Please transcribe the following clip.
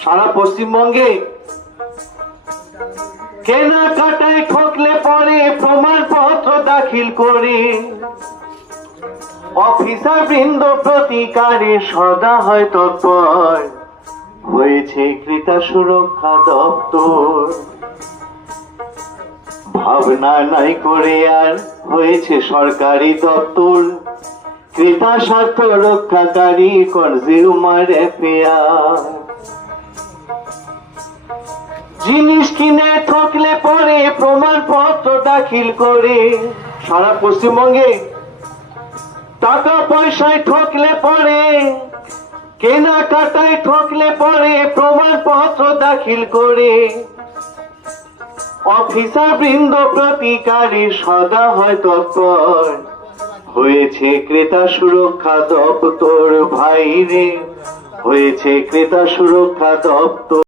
সারা পশ্চিমবঙ্গে কেনাকাটায় ঠকলে পরে প্রমাণপত্র দাখিল করে অফিসার বৃন্দ প্রতিকারে সদা হয় তৎপর। হয়েছে ক্রেতা সুরক্ষা দপ্তর, ভাবনা নাই করে আর হয়েছে সরকারি দপ্তর। ক্রেতা স্বার্থ রক্ষাকারী কনজিউমার অ্যাফেয়ার। জিনিস কিনে ঠকলে পরে প্রমাণপত্র দাখিল করে সারা পশ্চিমবঙ্গে টাকা পয়সায় ঠকলে পরে কেনাকাটায় ঠকলে পরে প্রমাণপত্র দাখিল করে অফিসার বৃন্দ প্রতিকারে সদা হয় তৎপর। হয়েছে ক্রেতা সুরক্ষা দপ্তর ভাইরে, হয়েছে ক্রেতা সুরক্ষা দপ্তর।